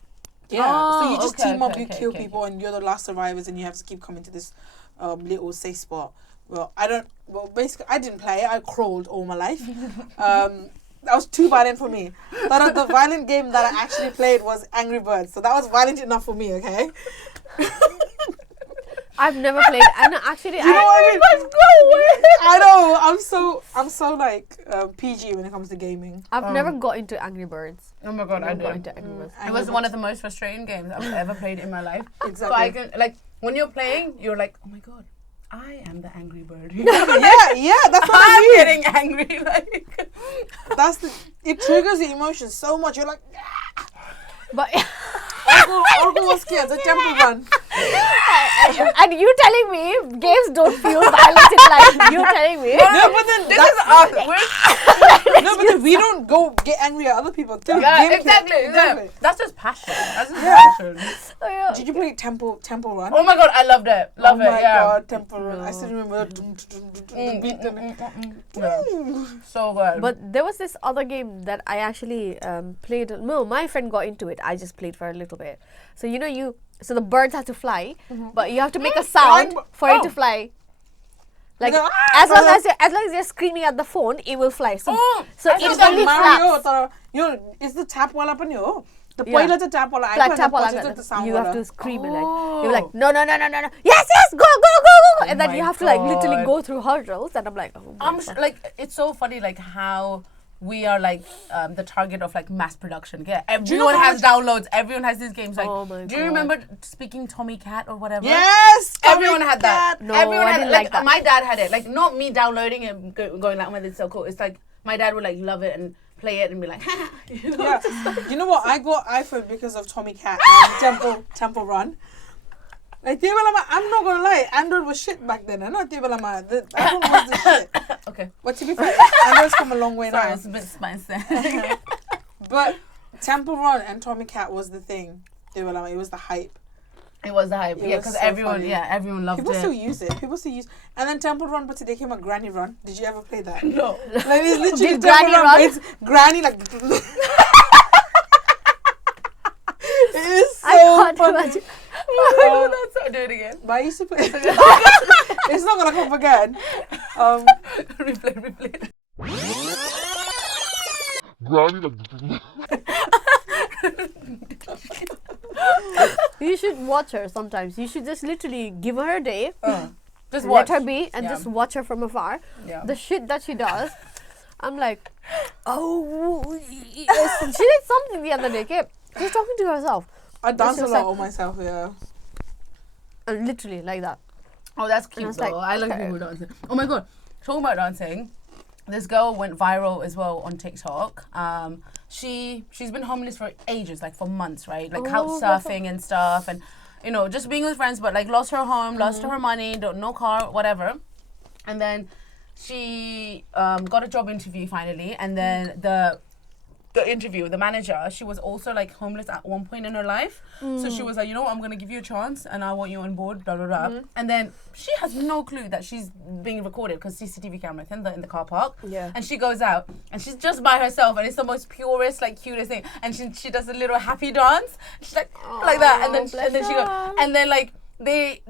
Yeah. So you Oh, just okay, team up, okay, you okay, kill okay. people, and you're the last survivors, and you have to keep coming to this little safe spot. Well, basically, I didn't play it. I crawled all my life. That was too violent for me. But the violent game that I actually played was Angry Birds. So that was violent enough for me, okay? I've never played. And actually, You know what I mean? I know. I'm so like PG when it comes to gaming. I've never got into Angry Birds. Oh my god, I Never got did. into Angry Birds. It was one of the most frustrating games I've ever played in my life. Exactly. So I can like when you're playing, you're like, oh my god, I am the angry bird. yeah, that's what I I'm mean. getting angry. Like It triggers the emotions so much. You're like, But I'll go scared. The temple run. and you telling me games don't feel violent in life? You telling me? No, but then this is us. no, but then we don't go get angry at other people. Too. Yeah, Game exactly. kill. Exactly. Yeah. That's just passion. That's just passion. Oh, yeah. Did you play Temple Run? Oh my god, I loved it. Love oh it. my Yeah. god, Temple Run. I still remember the beat. Yeah. So good. But there was this other game that I actually played. No, my friend got into it. I just played for a little bit. So so the birds have to fly, but you have to make a sound for it to fly. Like Like, as long as you're screaming at the phone, it will fly. So I it thought It's only like Mario. flaps. It's the tap wala pa niyo. The Yeah. पहिला चाहिँ tap wala. Like tap all the sound you have wala. to scream and like you're like no. Yes, go, and then my you have to like literally God. go through hurdles, and I'm like, oh my God. Like it's so funny like how we are like the target of like mass production. Yeah, everyone how has downloads. Everyone has these games. Like, Oh my do you God. remember speaking Tommy Cat or whatever? Yes. Everyone had that. No, Everyone I had didn't like like that. my dad had it. Like not me downloading and going like, oh, it's so cool. It's like my dad would like love it and play it and be like, you know? Yeah. You know what? I got iPhone because of Tommy Cat and Temple Run. Like, I'm not gonna lie, Android was shit back then. The iPhone was the shit. Okay. But to be fair, Android's come a long way Sorry, now. it's a bit spicy. But Temple Run and Tommy Cat was the thing. It was the hype. It was the hype. It Yeah, was because so everyone, funny. everyone loved People it. still use it. And then Temple Run, but today came a Granny Run. Did you ever play that? No. Like it's literally Did Temple Granny Run, run? but it's Granny like. It is I so can't funny. imagine. Do it again. But I used to put it's not gonna come up again. Replay. You should watch her sometimes. You should just literally give her a day, Just let watch. her be, and Yeah. just watch her from afar. Yeah. The shit that she does, I'm like, oh, yes. She did something the other day. Okay? She's talking to herself, I dance she a was lot like- on myself, yeah. and literally like that. Oh, that's I cute was though. like, I like okay. people dancing. Oh my god, talking about dancing, this girl went viral as well on TikTok. She's been homeless for ages, like for months, right? Like couch surfing and stuff, and you know, just being with friends, but like lost her home, lost her money, no car, whatever. And then she got a job interview finally, and then the interview, the manager, she was also like homeless at one point in her life. So she was like, you know what, I'm gonna give you a chance and I want you on board, blah, blah, blah. And then she has no clue that she's being recorded because CCTV cameras in the car park. Yeah. And she goes out and she's just by herself and it's the most purest, like cutest thing. And she does a little happy dance. She's like that. And then she goes, and then like, they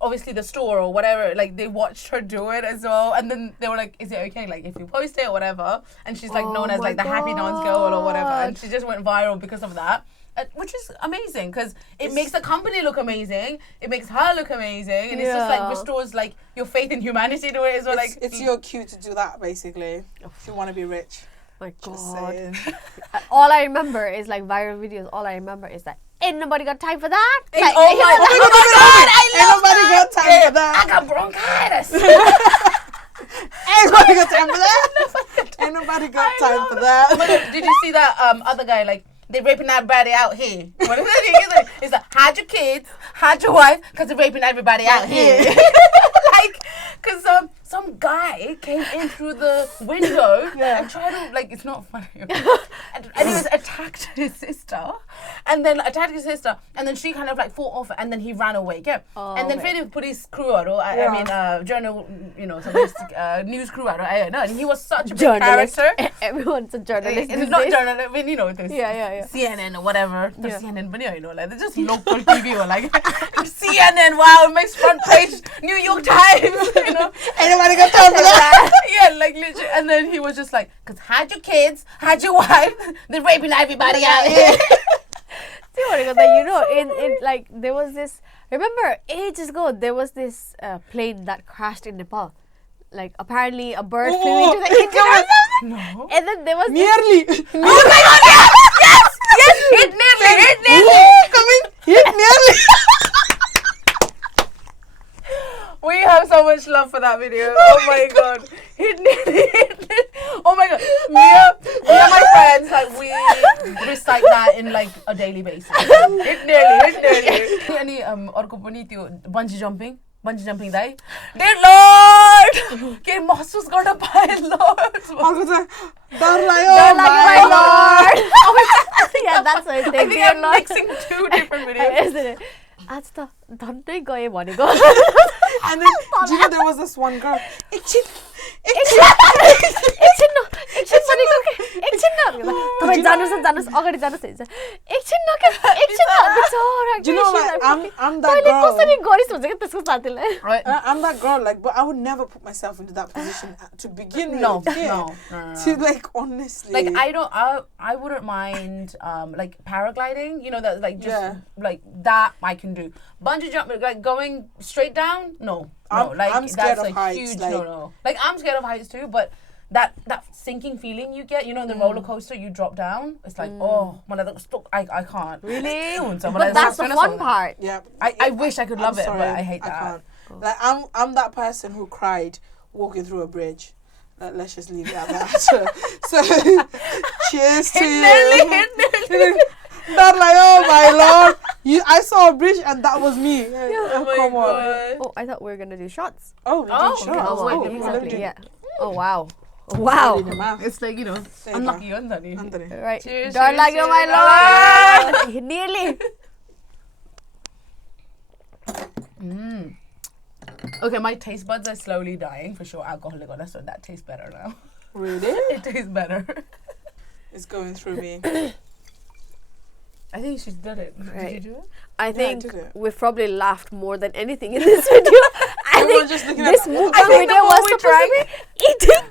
obviously the store or whatever, like they watched her do it as well, and then they were like, is it okay like if you post it or whatever? And she's like known as like the happy dance girl or whatever, and she just went viral because of that, which is amazing because it makes the company look amazing, it makes her look amazing, and it's just like restores like your faith in humanity to it as well. Like It's your cue to do that basically if you want to be rich. My Just God. saying. All I remember is like viral videos. All I remember is that ain't nobody got time for that. Like, oh my god, Ain't nobody got time for that. I got bronchitis. Ain't nobody got time for that. Ain't nobody got time for that. Did you see that other guy like? They're raping everybody out here. What is it? It's like, hide your kids, hide your wife, because they're raping everybody out here. Like, because some guy came in through the window and tried to, like, it's not funny. and he was attacked his sister, and then she kind of like fought off, and then he ran away. Yeah. And then Freddie police crew, I mean, journal, you know, some news crew, I don't know. And he was such a big character. Everyone's a journalist. It's these not days. journalist, I mean, you know, this. Yeah. CNN or whatever, the CNN video, you know, like they're just local TV or like CNN, wow, it makes front page, New York Times, you know. Ain't nobody got time for that. Yeah, like literally, and then he was just like, cause hide your kids, hide your wife, they're raping everybody out here. See what I got that, you know, in like there was this, remember ages ago there was this plane that crashed in Nepal. Like apparently a bird flew into the engine or something. No. And then there was Nearly. Oh my god, yes, hit nearly. Hit nearly. We have so much love for that video. Oh my god. Hit nearly. Oh my god. Me and my friends, like we recite that in like a daily basis. Hit nearly. Any orko pani त्यो bungee jumping dai. Dear Lord! के महसुस गर्न पाए Lord. अर्को चाहिँ डर They're लाग्यो like, my my Lord. Yeah, that's what I they think dear I'm Lord. mixing two different videos. Isn't it? आज त धन्नै गए भनेको. And then, do you know there was this one girl? एकछिन भनेको के? एकछिन न. तपाईं जानुस् अगाडि जानुस् हैन. एकछिन न के? एकछिन न बिचरा. Do you know, like, I'm that तैले girl. कसरी गरिस् भन्छ के त्यसको साथीलाई. Right? I'm that girl, like, but I would never put myself into that position to begin with. No. To like, honestly. Like I wouldn't mind like paragliding, you know, that like just like that I can do. Bungee jump, like going straight down, no. Like I'm scared that's of a heights, huge like- no. Like I'm scared of heights too, but that sinking feeling you get, you know, the roller coaster, you drop down. It's like I can't. Really? But But that's the fun part. Yeah. I wish I could love it, sorry, but I hate that. can't. Like, I'm that person who cried walking through a bridge. Let's just leave it at that. So cheers to you. That like, oh my Lord, I saw a bridge and that was me. Come on. Oh, I thought we were gonna do shots. Oh, we did Oh, shots. okay. Come on, wait, exactly. Yeah. Oh wow. Wow. It's like, you know, unlucky, unlucky. Right. Cheers, Don't cheers, like cheers. my Lord. Nearly. Okay, my taste buds are slowly dying for sure. Alcoholic or so that tastes better now. Really? It tastes better. It's going through me. I think she did it. Right. Did you do it? I think did it. we've probably laughed more than anything in this video. I We were think just looking this at mukbang think video the more was we supposed tried- to be eating,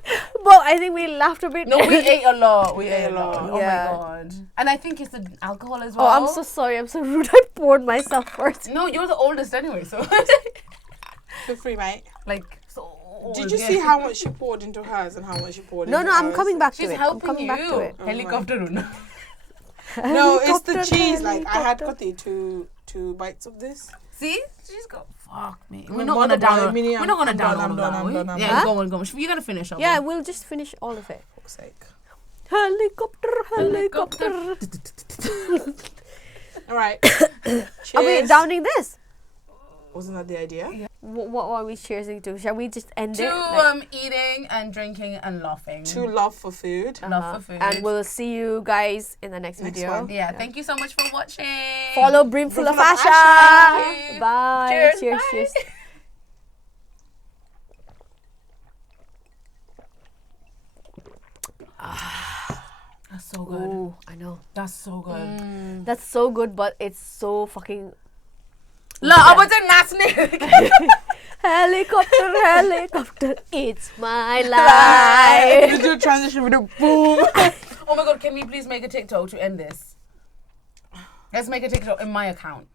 but I think we laughed a bit. No, we ate a lot. We ate a lot. lot. Oh Yeah. my god. And I think it's the alcohol as Oh, well. I'm so sorry. I'm so rude. I poured myself first. No, you're the oldest anyway, so Feel free, mate. like so. Did you see how much she poured into hers and how much she poured No, into no, I'm hers? coming back She's to it. I'm helping coming you. back to it. Helicopter. No, it's the Helicopter, cheese. Like I had helicopter. two bites of this. See, she's got. Fuck me. No, We're not what gonna about down. Mini? We're not gonna I'm down done, all I'm of done, that. I'm we? done, I'm Yeah, done. go on. You gotta finish up. Yeah, we'll just finish all of it. For fuck's sake. Helicopter. All right. Cheers. Are we downing this? Wasn't that the idea? What are we cheersing to? Shall we just end To it? Like, eating and drinking and laughing. To love for food. love for food. and we'll see you guys in the next video. one. Yeah, thank you so much for watching. Follow Brimful of Brimful of Asha. Thank you. Bye. Cheers, Cheers. bye. Cheers. That's so good. Oh, I know. That's so good. That's so good, but it's so fucking La, I was in nasty. helicopter. It's my life. Let's do a transition with a boom. Oh my god, can we please make a TikTok to end this? Let's make a TikTok in my account.